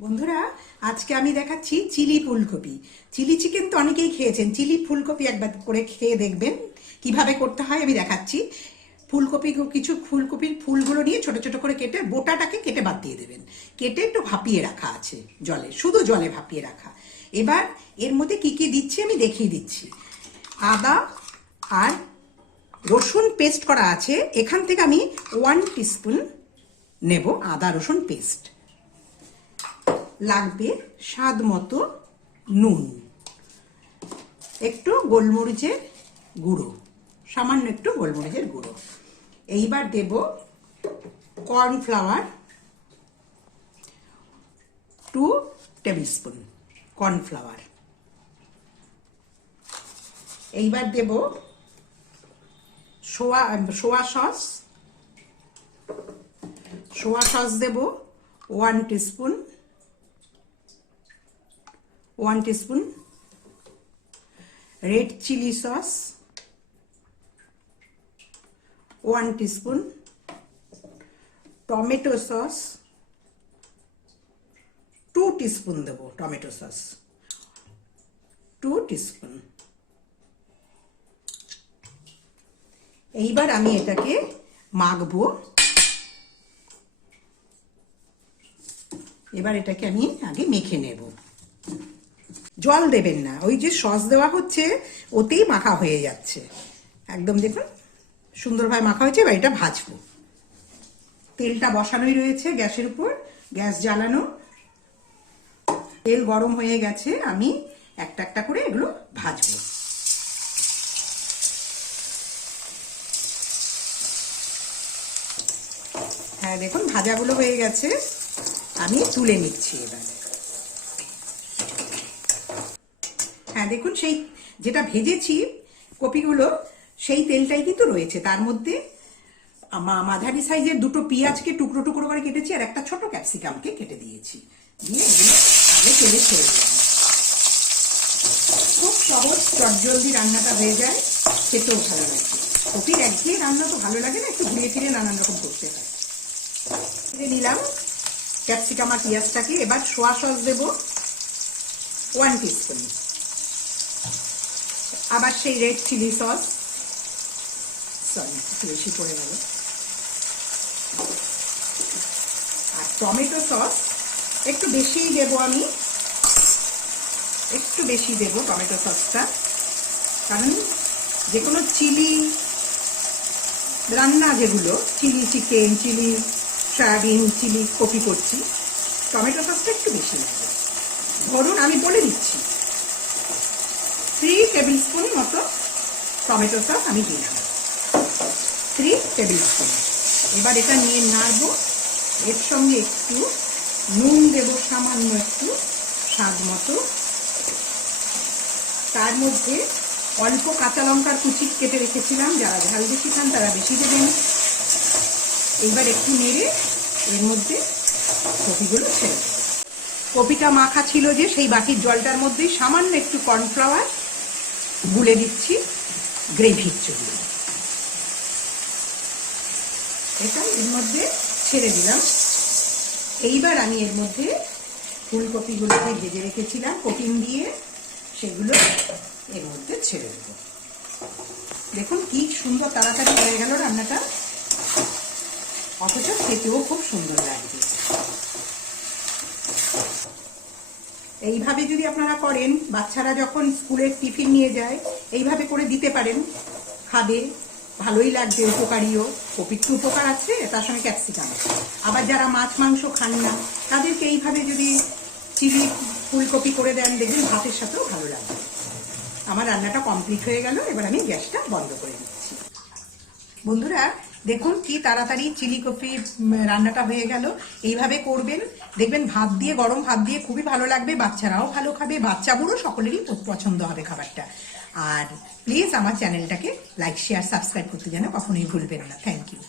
বন্ধুরা, আজকে আমি দেখাচ্ছি চিলি ফুলকপি। চিলি চিকেন তো অনেকেই খেয়েছেন। চিলি ফুলকপি একবার করে খেয়ে দেখবেন, কীভাবে করতে হয় আমি দেখাচ্ছি। ফুলকপি কিছু ফুলকপির ফুলগুলো নিয়ে ছোট ছোট করে কেটে বোটাটাকে কেটে বাদ দিয়ে দেবেন। কেটে একটু ভাপিয়ে রাখা আছে জলে, শুধু জলে ভাপিয়ে রাখা। এবার এর মধ্যে কি কি দিচ্ছি আমি দেখিয়ে দিচ্ছি। আদা আর রসুন পেস্ট করা আছে। এখান থেকে আমি ওয়ান টিস্পুন নেব আদা রসুন পেস্ট। লাগবে স্বাদ মতো নুন। একটু গোলমরিচের গুঁড়ো, সামান্য একটু গোলমরিচের গুঁড়ো। এইবার দেব cornflour two tablespoon cornflour. এইবার দেব soya soya sauce. Soya sauce দেব one teaspoon one teaspoon. Red chilli sauce. One teaspoon. Tomato sauce. Two teaspoon দেব টমেটো সস। Two teaspoon. এইবার আমি এটাকে মাখবো। এবার এটাকে আমি আগে মেখে নেব। জল দেবেন না। ওই যে সস দেওয়া হচ্ছে, ওতেই মাখা হয়ে যাচ্ছে। একদম দেখুন, সুন্দরভাবে মাখা হয়েছে, এবার এটা ভাজবো। তেলটা বসানোই রয়েছে গ্যাসের উপর, গ্যাস জ্বালানো। তেল গরম হয়ে গেছে, আমি একটা একটা করে এগুলো ভাজবো। হ্যাঁ দেখুন, ভাজাগুলো হয়ে গেছে। আমি তুলে নিচ্ছি এবার। হ্যাঁ দেখুন, সেই যেটা ভেজেছি কপিগুলো, সেই তেলটাই কিন্তু রয়েছে। তার মধ্যে মাঝারি সাইজের দুটো পেঁয়াজকে টুকরো টুকরো করে কেটেছি, আর একটা ছোট ক্যাপসিকামকে কেটে দিয়েছি। দিয়ে এগুলো আগে তেলে ছেড়ে দিলাম। খুব সহজ, চটজলদি রান্নাটা হয়ে যায়, খেতেও ভালো লাগে। কপির একঘেয়ে রান্না তো ভালো লাগে না, একটু ঘুরিয়ে ফিরে নানান রকম করতে হয়। নিলাম ক্যাপসিকাম আর পেঁয়াজটাকে, এবার সোয়া সস দেব ওয়ান টিস্পুন আবার সেই রেড চিলি সস সরি একটু বেশি পড়ে গেল আর টমেটো সস একটু বেশিই দেব আমি। একটু বেশি দেব টমেটো সসটা কারণ যে কোনো চিলি রান্না যেগুলো, chilli chicken, chilli soyabean, chilli copy করছি, টমেটো সসটা একটু বেশি লাগে ধরুন আমি বলে দিচ্ছি। থ্রি টেবিল স্পুন মতো টমেটো সস আমি দিলাম থ্রি টেবিল স্পুন এবার এটা নিয়ে নাড়বো। এর সঙ্গে একটু নুন দেব, সামান্য একটু স্বাদ মতো। তার মধ্যে অল্প কাঁচা লঙ্কার কুচি কেটে রেখেছিলাম। যারা ঝাল বেশি খান তারা বেশি দেবেন। এবার একটু নেড়ে এর মধ্যে কপিগুলো ছেড়ে কপিটা মাখা ছিল যে সেই বাটির জলটার মধ্যেই সামান্য একটু কর্নফ্লাওয়ার গুলে দিচ্ছি গ্রেভির জন্য। এটা এর মধ্যে ছেড়ে দিলাম। এইবার আমি এর মধ্যে ফুলকপিগুলোকে ভেজে রেখেছিলাম, কোটিং দিয়ে। সেগুলো এর মধ্যে ছেড়ে দেবো। দেখুন কি সুন্দর, তাড়াতাড়ি হয়ে গেল রান্নাটা। অথচ খেতেও খুব সুন্দর লাগবে এইভাবে যদি আপনারা করেন, বাচ্চারা যখন স্কুলের টিফিন নিয়ে যায়, এইভাবে করে দিতে পারেন। খাবে, ভালোই লাগবে, উপকারীও। কপির উপকার আছে, তার সঙ্গে ক্যাপসিকাম আবার যারা মাছ, মাংস খান না, তাদেরকে এইভাবে যদি চিলি ফুলকপি করে দেন, দেখবেন ভাতের সাথেও ভালো লাগবে। আমার রান্নাটা কমপ্লিট হয়ে গেল, এবার আমি গ্যাসটা বন্ধ করে দিচ্ছি। বন্ধুরা দেখুন কি তাড়াতাড়ি চিলি কফি রান্নাটা হয়ে গেল। এইভাবে করবেন। দেখবেন ভাত দিয়ে, গরম ভাত দিয়ে খুবই ভালো লাগবে। বাচ্চারাও ভালো খাবে। বাচ্চা বুড়ো সকলেরই পছন্দ হবে খাবারটা। আর প্লিজ আমার চ্যানেলটাকে লাইক শেয়ার সাবস্ক্রাইব করতে যেন কখনোই ভুলবেন না। Thank you